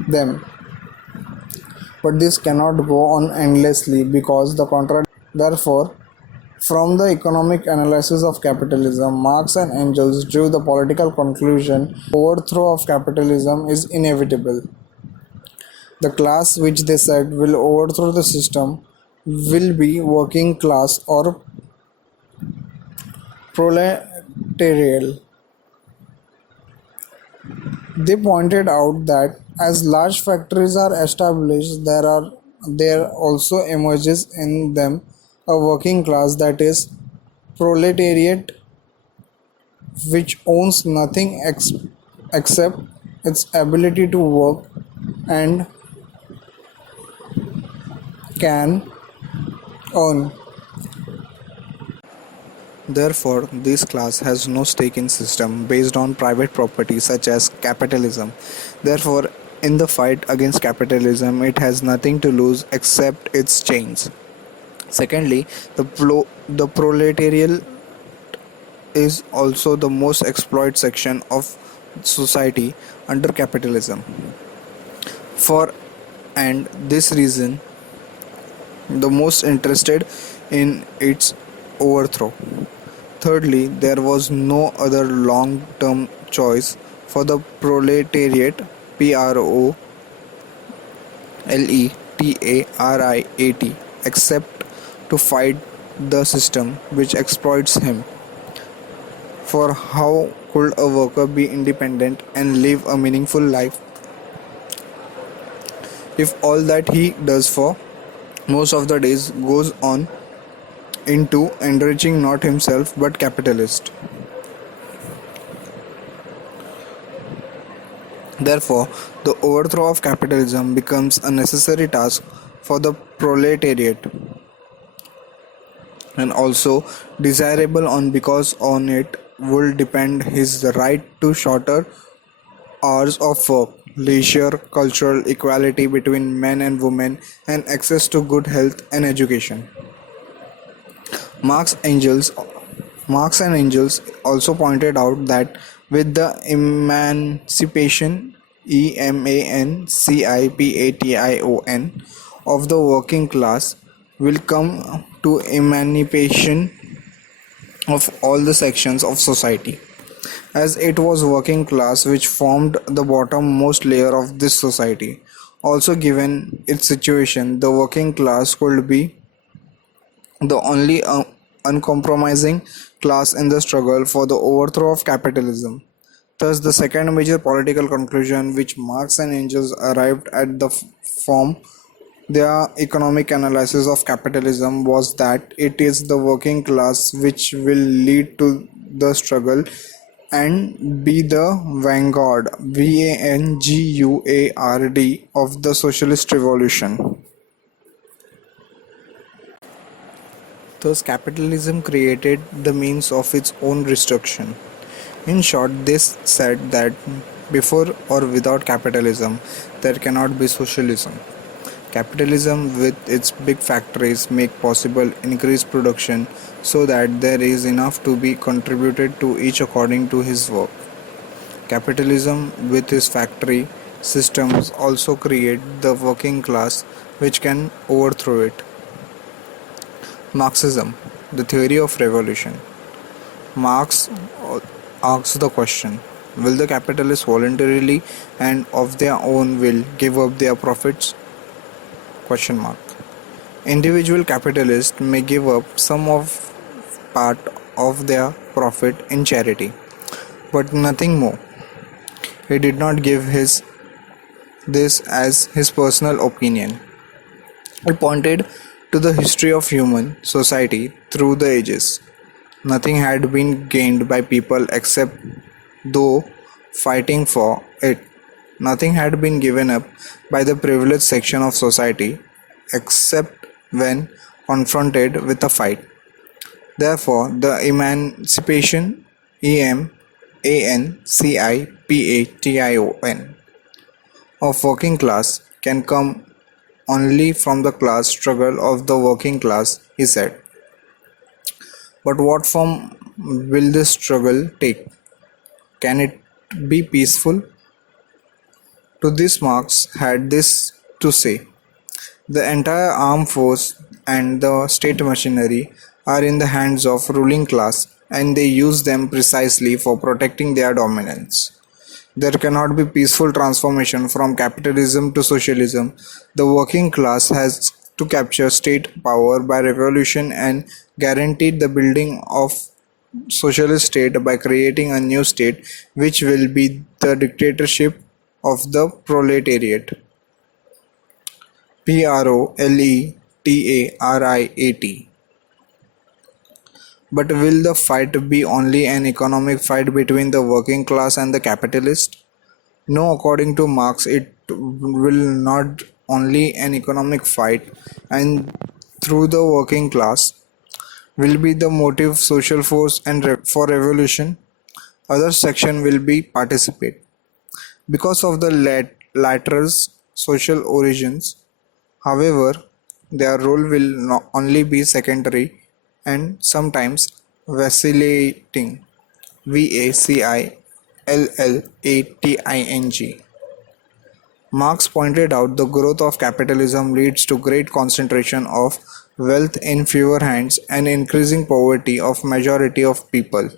them. But this cannot go on endlessly because the contract. Therefore, from the economic analysis of capitalism, Marx and Engels drew the political conclusion overthrow of capitalism is inevitable. The class which they said will overthrow the system will be working class or proletariat. They pointed out that as large factories are established, there also emerges in them a working class, that is proletariat, which owns nothing except its ability to work and can earn. Therefore, this class has no stake in system based on private property such as capitalism. Therefore, in the fight against capitalism, it has nothing to lose except its chains. Secondly, the proletariat is also the most exploited section of society under capitalism. For and this reason, the most interested in its overthrow. Thirdly, there was no other long-term choice for the proletariat, PROLETARIAT, except to fight the system which exploits him. For how could a worker be independent and live a meaningful life if all that he does for most of the days goes on into enriching not himself but capitalist? Therefore, the overthrow of capitalism becomes a necessary task for the proletariat, and also desirable on because on it will depend his right to shorter hours of work, leisure, cultural equality between men and women, and access to good health and education. Marx Engels Marx and Engels also pointed out that with the emancipation emancipation of the working class will come to emancipation of all the sections of society. as it was working class which formed the bottom-most layer of this society. Also, given its situation, the working class could be the only uncompromising class in the struggle for the overthrow of capitalism. Thus, the second major political conclusion which Marx and Engels arrived at the form their economic analysis of capitalism was that it is the working class which will lead to the struggle and be the vanguard of the socialist revolution. Thus, capitalism created the means of its own destruction. In short, this said that before or without capitalism, there cannot be socialism. Capitalism with its big factories make possible increased production so that there is enough to be contributed to each according to his work. Capitalism with its factory systems also create the working class which can overthrow it. Marxism, the theory of revolution. Marx asks the question, will the capitalists voluntarily and of their own will give up their profits? Question mark. Individual capitalists may give up some of part of their profit in charity, but nothing more. He did not give this as his personal opinion. He pointed to the history of human society through the ages. Nothing had been gained by people except though fighting for it. Nothing had been given up by the privileged section of society except when confronted with a fight. Therefore, the emancipation emancipation of working class can come only from the class struggle of the working class, he said. But what form will this struggle take? Can it be peaceful? To this Marx had this to say. The entire armed force and the state machinery are in the hands of ruling class and they use them precisely for protecting their dominance. There cannot be peaceful transformation from capitalism to socialism. The working class has to capture state power by revolution and guaranteed the building of socialist state by creating a new state which will be the dictatorship of the proletariat. Proletariat. But will the fight be only an economic fight between the working class and the capitalist? No, according to Marx, it will not only an economic fight, and through the working class will be the motive social force and for revolution. Other section will be participate because of the latter's social origins. However, their role will not only be secondary and sometimes vacillating. Vacillating. Marx pointed out the growth of capitalism leads to great concentration of wealth in fewer hands and increasing poverty of majority of people.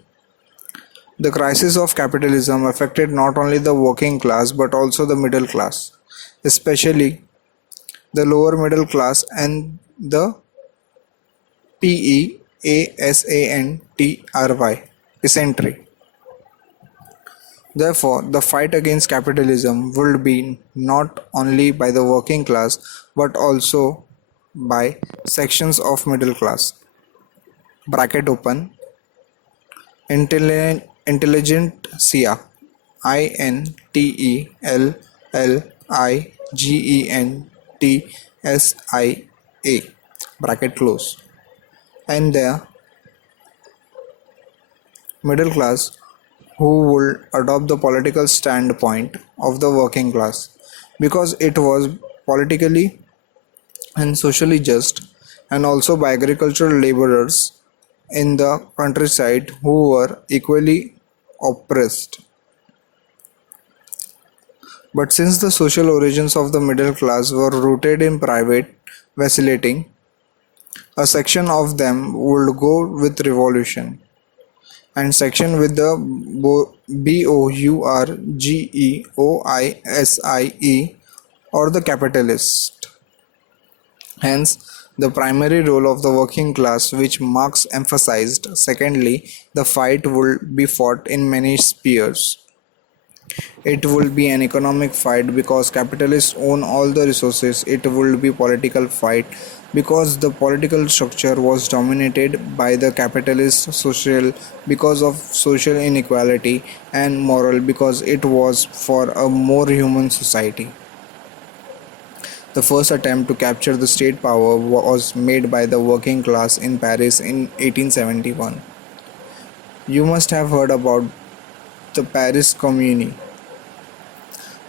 The crisis of capitalism affected not only the working class but also the middle class, especially the lower middle class and the peasantry. Therefore, the fight against capitalism would be not only by the working class but also by sections of middle class. Bracket open. Intelligentsia. Intelligentsia. Bracket close. And the middle class who would adopt the political standpoint of the working class because it was politically and socially just, and also by agricultural laborers in the countryside who were equally oppressed. But since the social origins of the middle class were rooted in private vacillating, a section of them would go with revolution. and section with the bourgeoisie or the capitalist. Hence, the primary role of the working class, which Marx emphasized. Secondly, the fight would be fought in many spheres. It will be an economic fight because capitalists own all the resources. It will be political fight because the political structure was dominated by the capitalist, social because of social inequality, and moral because it was for a more human society. The first attempt to capture the state power was made by the working class in Paris in 1871. You must have heard about the Paris Commune.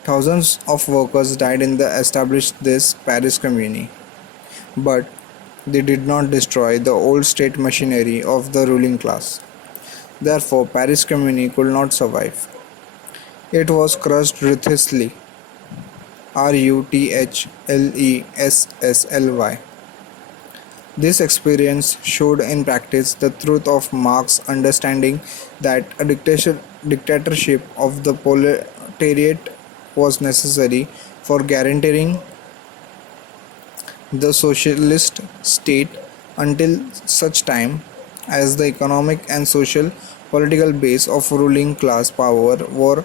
Thousands of workers died in the established this Paris Commune, but they did not destroy the old state machinery of the ruling class. Therefore, Paris Commune could not survive. It was crushed ruthlessly. Ruthlessly. This experience showed in practice the truth of Marx's understanding that a dictatorship of the proletariat was necessary for guaranteeing the socialist state until such time as the economic and social political base of ruling class power were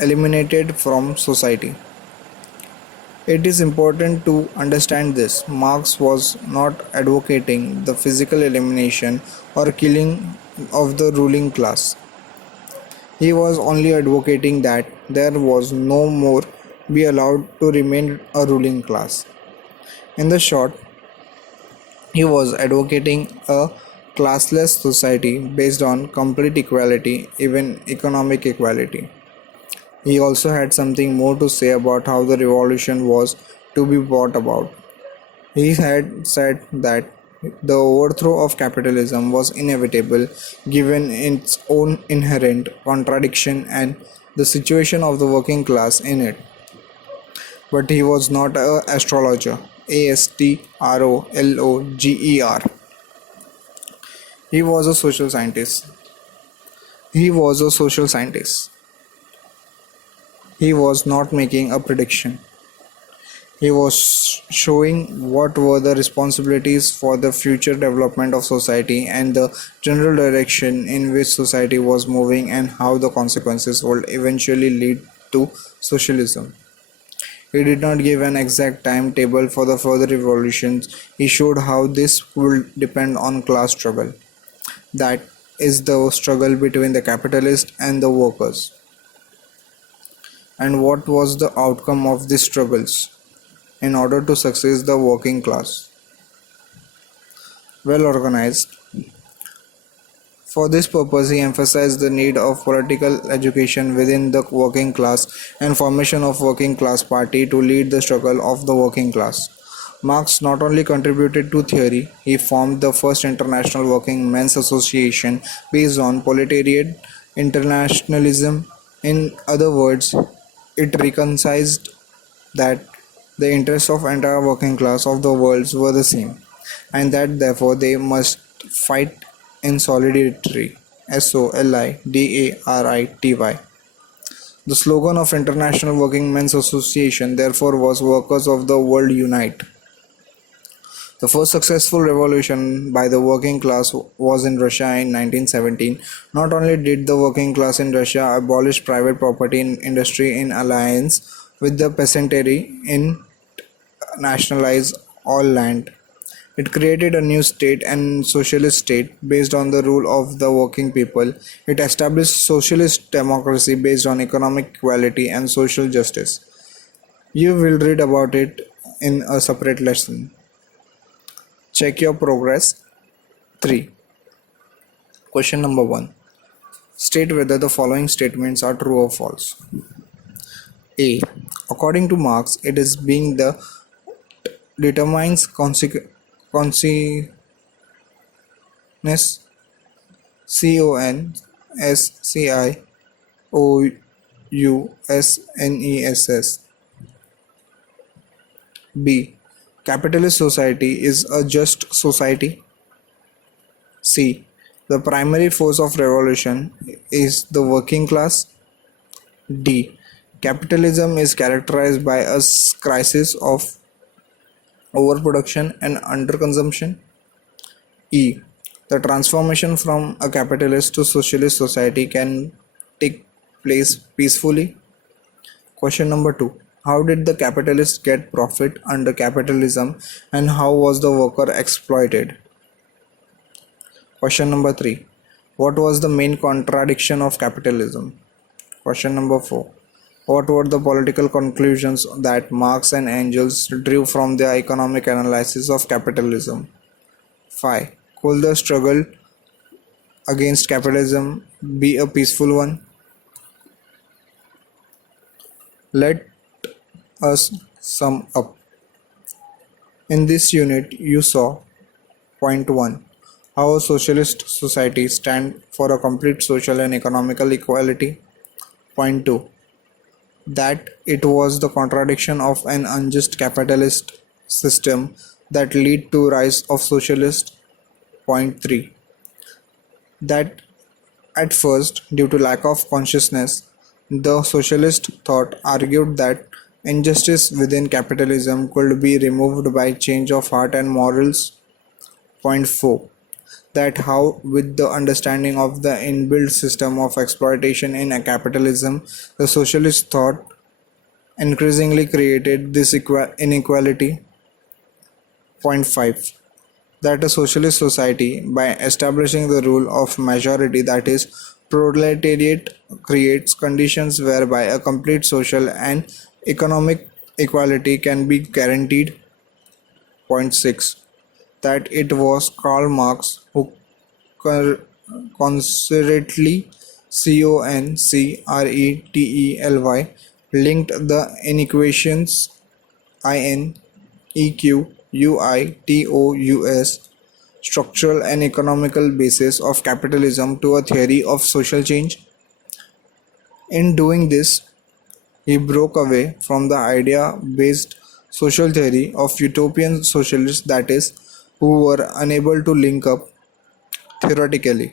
eliminated from society. It is important to understand this. Marx was not advocating the physical elimination or killing of the ruling class. He was only advocating that there was no more be allowed to remain a ruling class. In the short, he was advocating a classless society based on complete equality, even economic equality. He also had something more to say about how the revolution was to be brought about. He had said that the overthrow of capitalism was inevitable given its own inherent contradiction and the situation of the working class in it. But he was not an astrologer. Astrologer. He was a social scientist. He was a social scientist. He was not making a prediction. He was showing what were the responsibilities for the future development of society and the general direction in which society was moving and how the consequences would eventually lead to socialism. He did not give an exact timetable for the further revolutions. He showed how this will depend on class struggle. That is the struggle between the capitalists and the workers. And what was the outcome of these struggles in order to succeed the working class? Well organized. For this purpose, he emphasized the need of political education within the working class and formation of working class party to lead the struggle of the working class. Marx not only contributed to theory, he formed the first international working men's association based on proletariat internationalism. In other words, it recognized that the interests of entire working class of the world were the same, and that therefore they must fight in solidarity. Solidarity. The slogan of International Working Men's Association therefore was Workers of the World Unite. The first successful revolution by the working class was in Russia in 1917. Not only did the working class in Russia abolish private property in industry in alliance with the peasantry in nationalize all land. It created a new state and socialist state based on the rule of the working people. It established socialist democracy based on economic equality and social justice. You will read about it in a separate lesson. Check your progress. 3. Question number 1. State whether the following statements are true or false. A. According to Marx, it is being the determines consciousness consciousness. B. Capitalist society is a just society. C. The primary force of revolution is the working class. D. Capitalism is characterized by a crisis of overproduction and underconsumption. E. The transformation from a capitalist to socialist society can take place peacefully. Question number 2. How did the capitalists get profit under capitalism and how was the worker exploited? Question number 3. What was the main contradiction of capitalism? Question number 4. What were the political conclusions that Marx and Engels drew from their economic analysis of capitalism? 5. Could the struggle against capitalism be a peaceful one? Let us sum up. In this unit, you saw point 1. How a socialist society stands for a complete social and economical equality. Point 2. That it was the contradiction of an unjust capitalist system that lead to rise of socialist. Point 3. That at first, due to lack of consciousness, the socialist thought argued that injustice within capitalism could be removed by change of heart and morals. Point 4. That how, with the understanding of the inbuilt system of exploitation in a capitalism, the socialist thought increasingly created this inequality. Point 5. That a socialist society, by establishing the rule of majority, that is, proletariat, creates conditions whereby a complete social and economic equality can be guaranteed. Point 6. That it was Karl Marx who concertedly CONCRETELY linked the inequations INEQUITOUS structural and economical basis of capitalism to a theory of social change. In doing this, he broke away from the idea-based social theory of utopian socialists, that is, who were unable to link up theoretically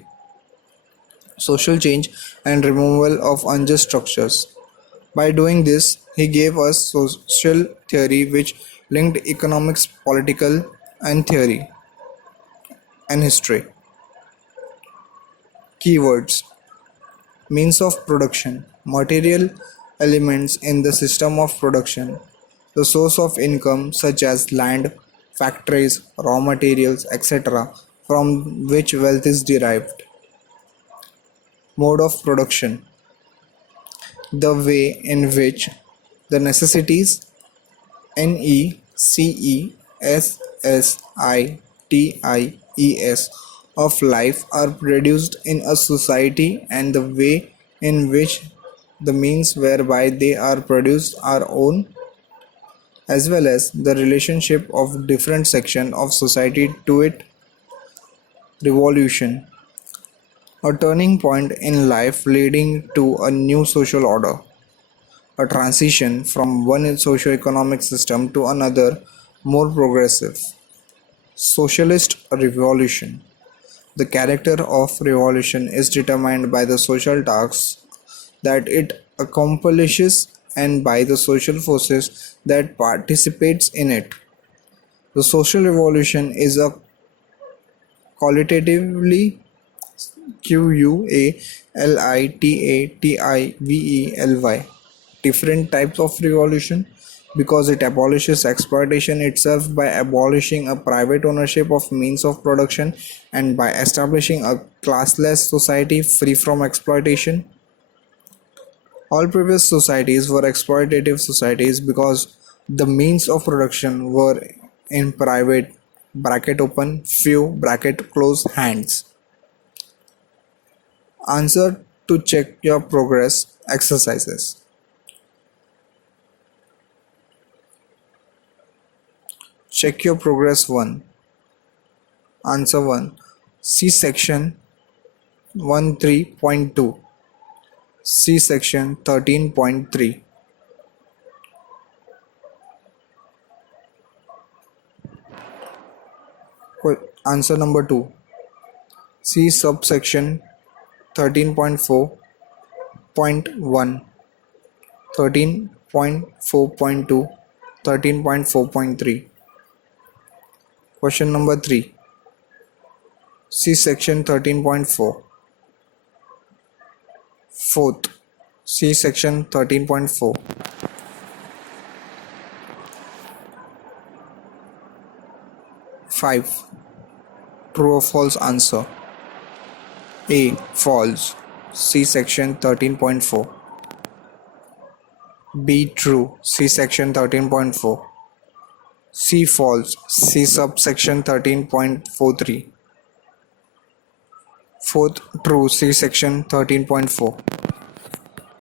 social change and removal of unjust structures. By doing this, he gave us social theory which linked economics, political, and theory and history. Keywords: means of production, material elements in the system of production, the source of income such as land, factories, raw materials, etc., from which wealth is derived. Mode of production: the way in which the necessities necessities of life are produced in a society and the way in which the means whereby they are produced are own, as well as the relationship of different section of society to it. Revolution: a turning point in life leading to a new social order, a transition from one socio-economic system to another more progressive. Socialist revolution: the character of revolution is determined by the social tasks that it accomplishes and by the social forces that participates in it. The social revolution is a qualitatively QUALITATIVELY different types of revolution because it abolishes exploitation itself by abolishing a private ownership of means of production and by establishing a classless society free from exploitation. All previous societies were exploitative societies because the means of production were in private bracket open few bracket close hands. Answer to check your progress exercises. Check your progress 1. Answer 1. See section 13.2. See section 13.3. Answer number 2. See subsection 13.4.1, 13.4.2, 13.4.3. Question number 3. See section 13.4. Fourth, see section 13.4. 5. True or false answer. A. False. See section 13.4. B. True. See section 13.4. C. False. See subsection 13.43. Fourth, true. See section 13.4.